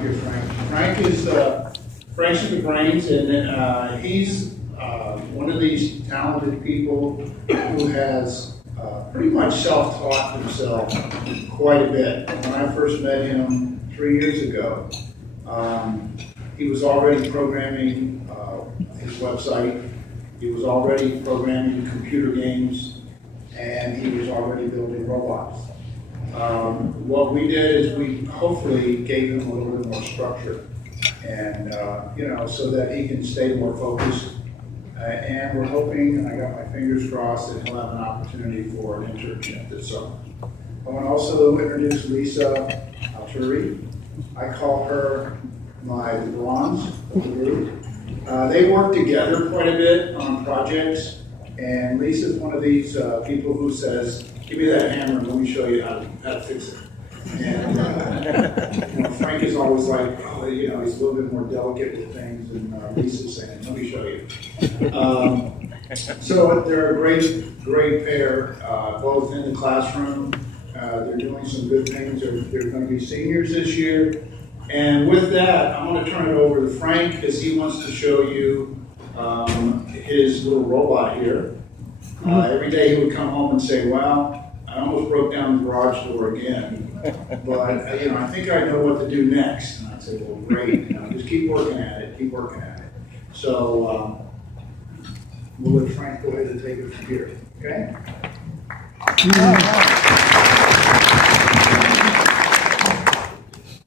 up here, Frank. Frank's the brains, and he's one of these talented people who has pretty much self-taught himself quite a bit. When I first met him 3 years ago, he was already programming his website. He was already programming computer games, and he was already building robots. What we did is we hopefully gave him a little bit more structure, and so that he can stay more focused. And we're hoping, and I got my fingers crossed, that he'll have an opportunity for an internship this summer. I want to also introduce Lisa Alturi. I call her my bronze of the group. They work together quite a bit on projects, and Lisa's one of these people who says, "Give me that hammer and let me show you how to fix it." And Frank is always like, oh, he's a little bit more delicate with things, and Lisa's saying, "Let me show you." So they're a great pair, both in the classroom. They're doing some good things. They're going to be seniors this year. And with that, I'm going to turn it over to Frank because he wants to show you his little robot here. Every day he would come home and say, "Well, I almost broke down the garage door again, but I think I know what to do next." And I'd say, "Well, great, just keep working at it, So we'll let Frank go ahead and take it from here, okay?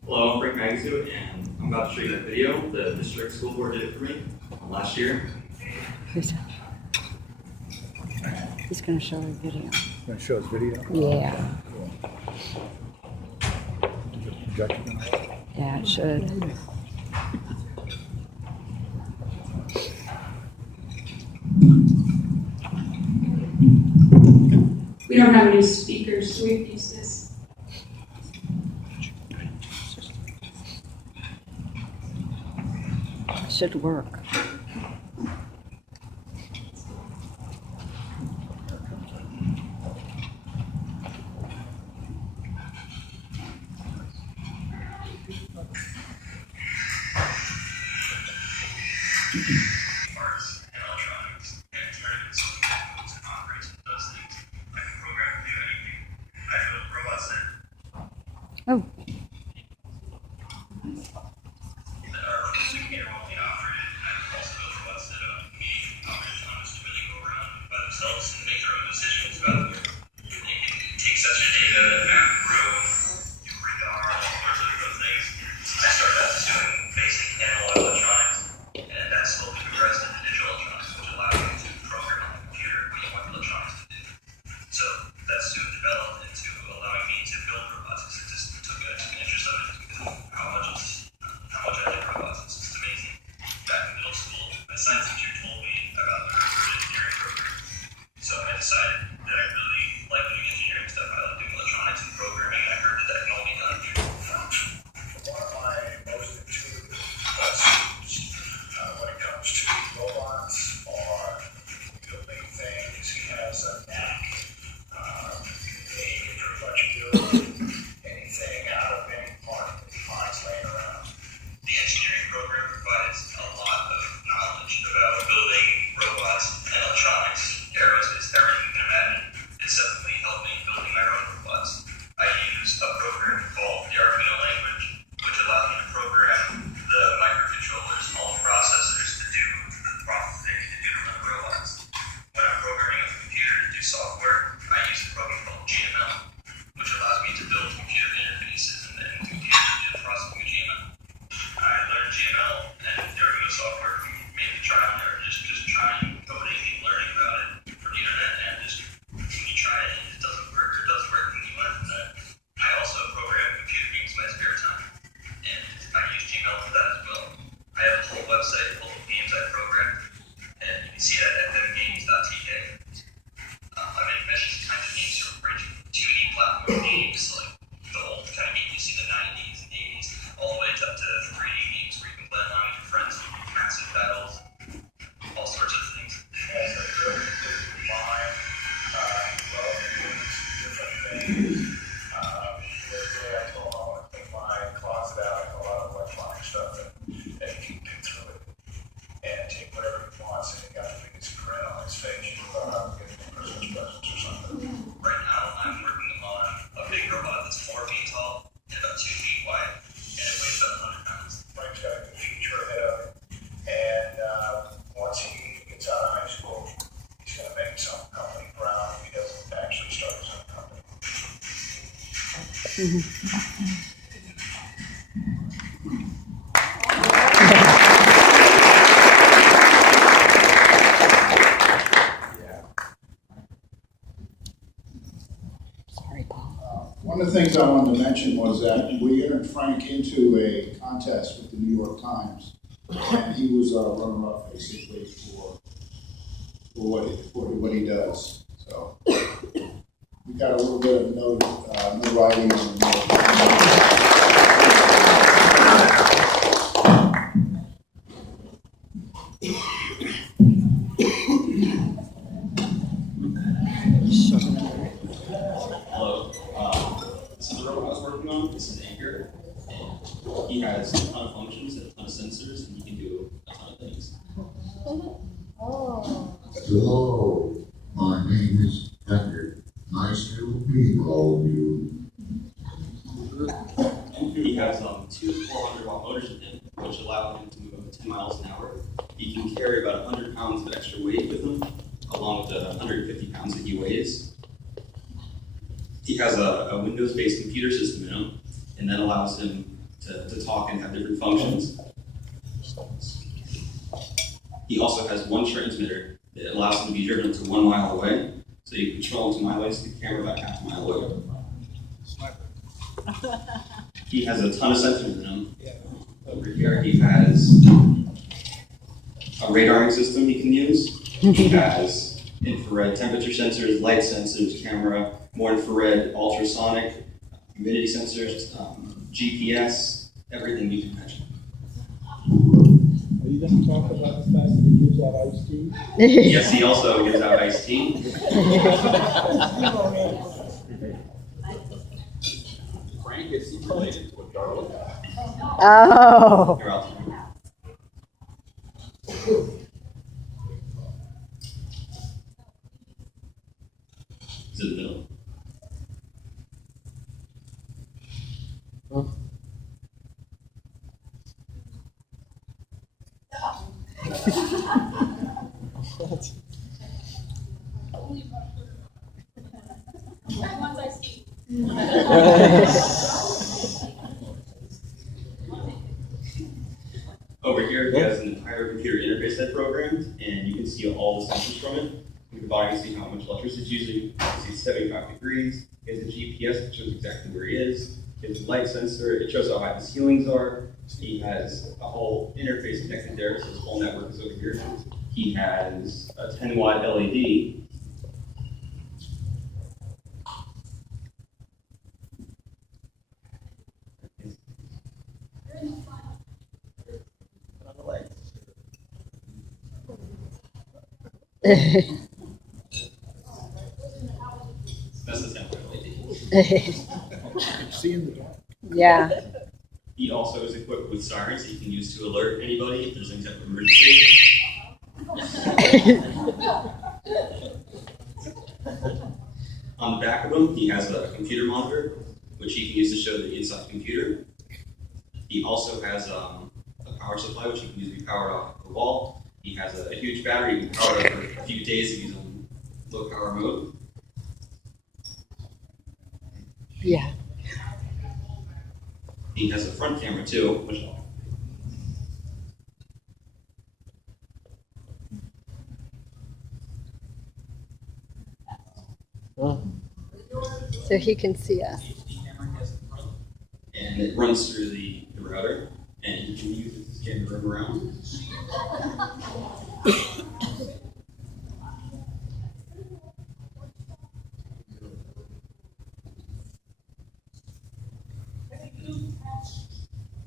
Hello, I'm Frank Magazu, and I'm about to show you that video the district school board did for me last year. He's going to show a video. Going to show his video? Yeah. Projection? Yeah, it should. We don't have any speakers, so we have to use this. It should work. Parts and electronics and turn it into something that moves and operates and does things. I can program to do anything. I built robots that Oh, are computer remotely operated. I can also build robots that can be autonomous to really go around by themselves and make their own decisions about them. They can take sensor data, map room, do radar, all sorts of other things. I started out just doing basic analog electronics, and that's slowly Sorry, Paul. One of the things I wanted to mention was that we entered Frank into a contest with the New York Times, and he was a runner-up basically for what he does. So we got a little bit of notoriety on the New York Times. Hello. So the robot I was working on is an anchor, and he has a ton of functions, a ton of sensors, and he can do a ton of things. Hello, my name is Patrick. Nice to meet all of you. He has two 400-watt motors in him, which allow him to move up to 10 miles an hour. He can carry about 100 pounds of extra weight with him, along with the 150 pounds that he weighs. He has a Windows-based computer system in him, and that allows him to talk and have different functions. He also has one transmitter that allows him to be driven up to 1 mile away, so you can control him to my waist, the camera about half a mile away. He has a ton of sensors in him. Over here, he has a radaring system he can use. He has infrared temperature sensors, light sensors, camera, more infrared, ultrasonic, humidity sensors, GPS, everything you can imagine. Are you going to talk about the fact that he gives out iced tea? Yes, he also gives out iced tea. Frank, is he related to a garlic? Oh. You're out. Is it the middle? Over here, he has an entire computer interface set programmed, and you can see all the sensors from it. You can body see how much electricity it's using. You can see 75 degrees. He has a GPS that shows exactly where he is. He has a light sensor. It shows how high the ceilings are. He has a whole interface connected there, so his whole network is over here. He has a 10-watt LED. That's the 10-watt LED. See in the dark. Yeah. He also is equipped with sirens that he can use to alert anybody if there's any type of emergency. On the back of him, he has a computer monitor, which he can use to show the inside computer. He also has a power supply, which he can use to be powered off the wall. He has a huge battery he can power it for a few days if he's on low power mode. Yeah. He has a front camera too, which So he can see us. and it runs through the router, and you can use it to scan the room around.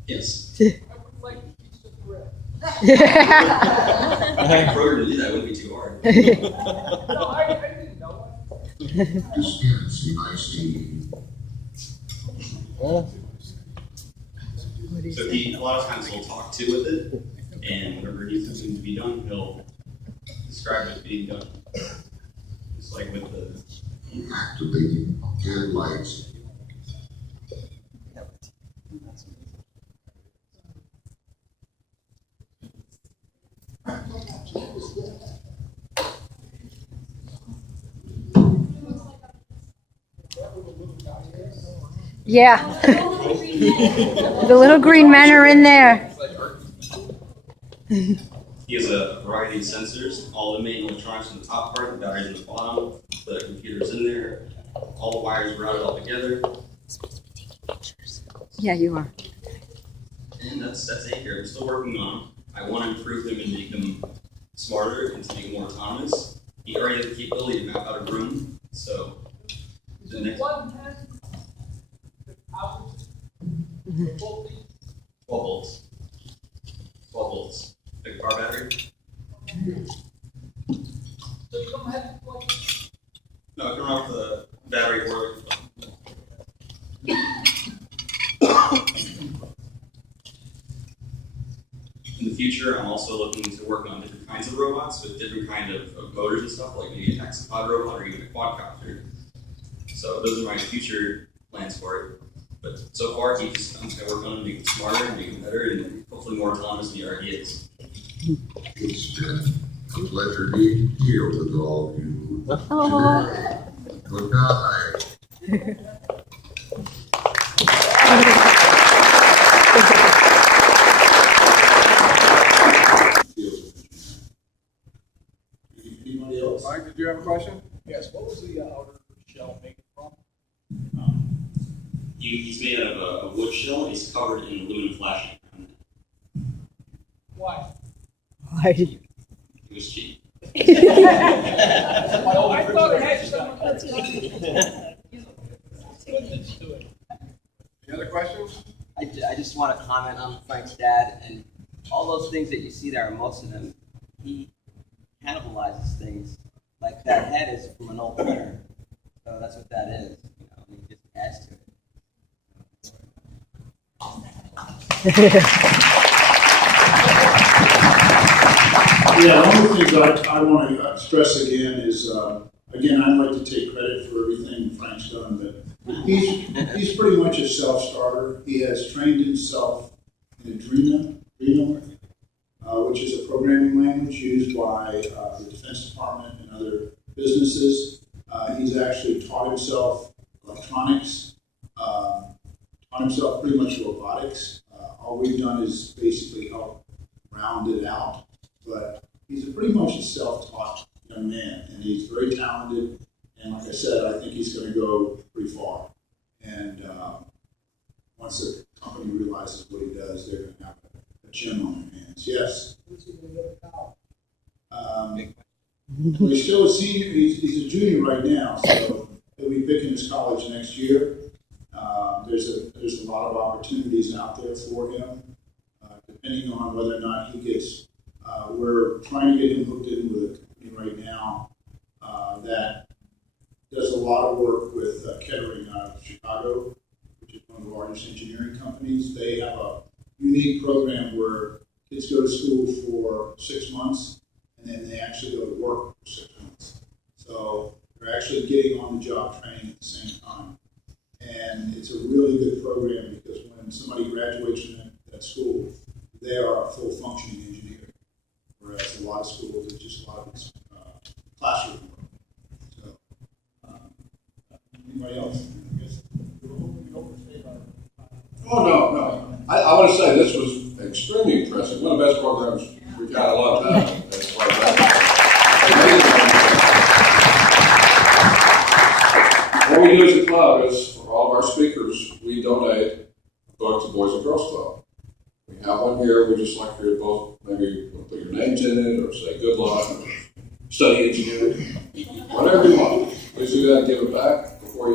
Yes. I programmed to do that, it wouldn't be too hard. Dispensing iced tea. So he, a lot of times he'll talk to with it, and whenever he needs something to be done, he'll describe it being done. Just like with the Activating headlights. Yeah. The little green men are in there. He has a variety of sensors, all the main electronics in the top part, the batteries in the bottom, the computers in there, all the wires routed all together, Yeah, you are. and that's it here. I'm still working on them. I want to improve them and make them smarter and to make them more autonomous. He already has the capability to map out a room, so the next 12 volts. 12 volts. Like a car battery. No, it can run off the battery or in the future, I'm also looking to work on different kinds of robots with different kind of motors and stuff, like maybe a hexapod robot or even a quadcopter. So those are my future plans for it. But so far, I'm just going to work on them, make them smarter, and make them better, and hopefully more autonomous than he already is. It's been a pleasure being here with all of you today. Good night. Anybody else? Mike, did you have a question? Yes, what was the outer shell made from? He's made out of a wood shell, and he's covered in aluminum flashing. Why? Why? It was cheap. I thought it had some goodness to it. Any other questions? I just want to comment on Frank's dad, and all those things that you see there, most of them, he cannibalizes things. Like that head is from an old printer, so that's what that is. You know, and he just adds to it. Yeah, one of the things I want to stress again is, again, I'd like to take credit for everything Frank's done, but he's pretty much a self-starter. He has trained himself in Adreno, which is a programming language used by the Defense Department and other businesses. He's actually taught himself electronics, taught himself pretty much robotics. All we've done is basically help round it out. But he's pretty much a self-taught young man, and he's very talented. And like I said, I think he's going to go pretty far. And once the company realizes what he does, they're going to have a gem on their hands. Yes. He's still a senior. He's a junior right now, so he'll be picking his college next year. There's a lot of opportunities out there for him, depending on whether or not he gets. We're trying to get him hooked in with a company right now that does a lot of work with Kettering out of Chicago, which is one of the largest engineering companies. They have a unique program where kids go to school for 6 months, and then they actually go to work for 6 months. So they're actually getting on-the-job training at the same time. And it's a really good program because when somebody graduates from that school, they are a full functioning engineer. Whereas a lot of schools, it's just a lot of classroom work. So, anybody else? Oh, no. I want to say this was extremely impressive. One of the best programs we've had a long time. As far as that. What we do as a club is, for all of our speakers, we donate a book to Boys and Girls Club. We have one here. We just like for you to both maybe put your names in it or say good luck or study engineering. Whatever you want. Please do that and give it back before you leave.